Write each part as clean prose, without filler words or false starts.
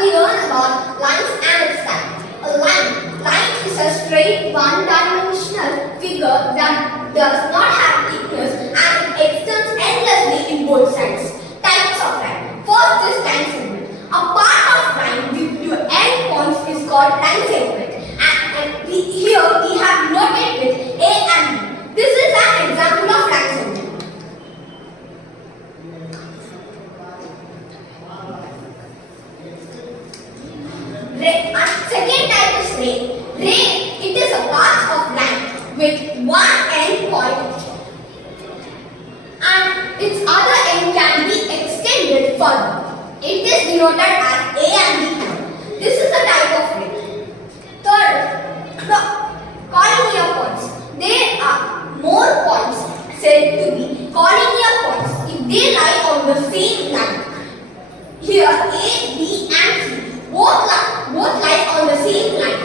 we learn about lines and its types. A line is a straight one-dimensional figure that does not have thickness and it extends endlessly in both sides. Types of line. First is line segment. A part of line with two end points is called line segment. And here we have noted with A and B. This is an example of line segment. Second type is ray. Ray, it is a part of line with one end point and its other end can be extended further. It is denoted as A and B. This is a type of ray. Third, collinear points. There are more points said to be collinear points if they lie on the same line. Here A, B and C both lie on the same line.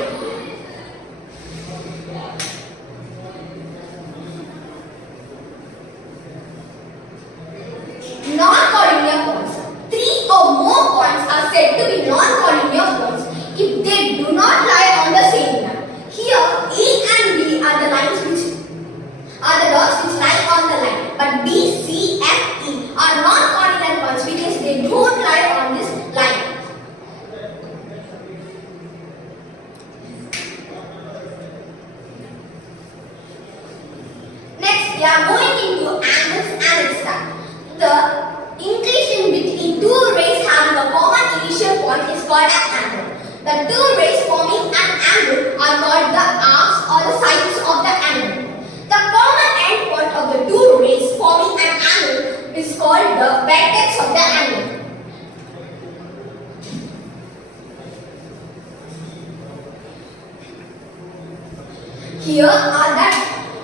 Non-collinear points. 3 or more points are said to be non-collinear points if they do not lie on the same line. Here A and B are the dots which lie on the line, but B, C, F, E are non-collinear points because they don't lie on this line. Next, we are going into angles and its type. The inclination between two rays having a common initial point is called an angle. The two rays forming an angle are called the arcs or the sides of the angle. The common end point of the two rays forming an angle is called the vertex of the angle. Here are that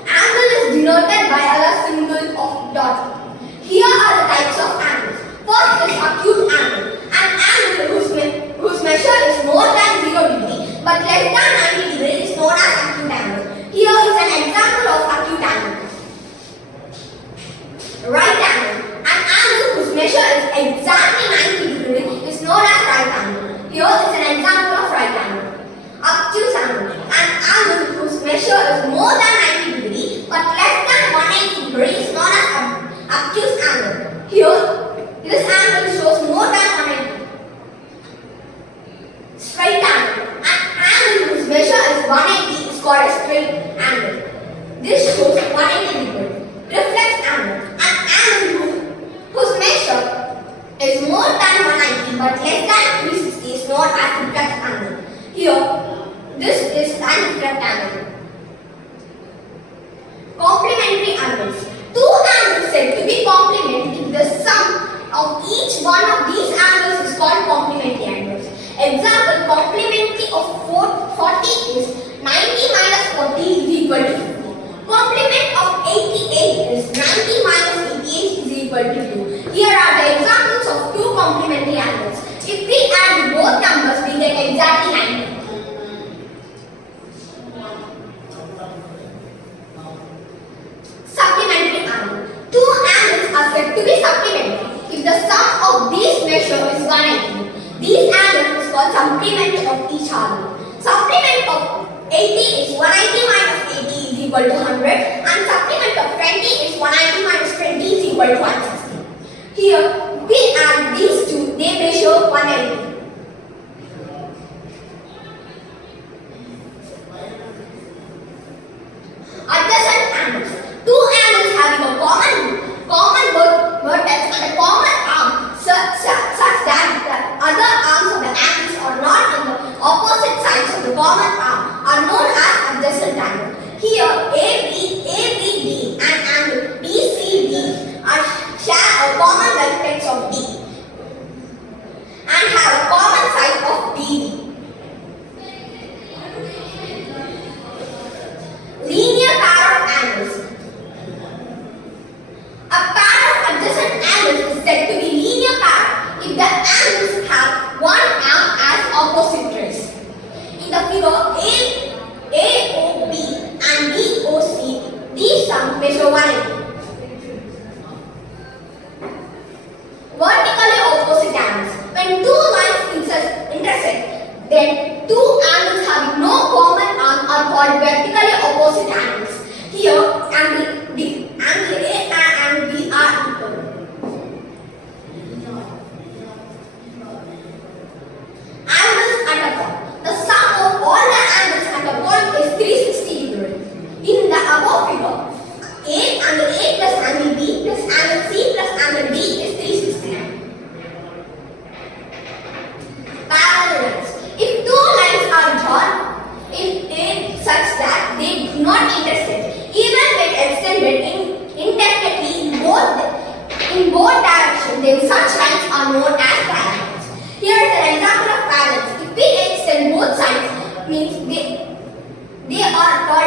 angle is denoted by a symbol of dot. Here are the types of angles. First is acute angle. An angle whose measure is more than 0 degree but less than 90 degree is known as acute angle. Here is an example of acute angle. Right angle. An angle whose measure is exactly 90 degree is known as right angle. Here is an example of right angle. Obtuse angle. An angle whose measure is more than 90 degree but less than 180 degree is known as obtuse angle. Here, this angle shows more than 180. Straight angle. An angle whose measure is 180 is called a straight angle. This shows 180 degree. Reflex angle. An angle whose measure is more than 190 but less than 360 is known as reflex angle. Here, this is an reflex angle. Complementary angles. Two angles said to be complement if the sum of each one of these angles is called complementary angles. Example, complementary of 40 is 90 minus 40 is equal to 50. Complement of 88 is 90 minus 88 is equal to 2. Here are the examples of two complementary angles. If we add both numbers, we get exactly 90. Supplementary angle. Two angles are said to be supplementary if the sum of these measures is 180. These angles is called supplement of each other. Supplement of 80 is 180 minus 80 is equal to 100 and supplement of 20 is 190 minus 20 is equal to 160. Here we add these two, they measure 180. Adjacent angles. Two angles having a common vertex and a common arm such that the other arms of the angles are not on the opposite sides of the common arm are known as adjacent angle. Here ABD and angle BCD share a common vertex of D. Then two angles having no common arm are called vertically opposite angles. Here angle A and angle B are equal. Angles at a point. The sum of all the angles at a point is 360 degrees. In the above figure, angle A plus angle B plus angle C plus angle D is 360. Parallel lines. If two lines are drawn in such that they do not intersect, even when extended indefinitely in both directions, then such lines are known as parallels. Here is an example of parallels. If we extend both sides, means they are called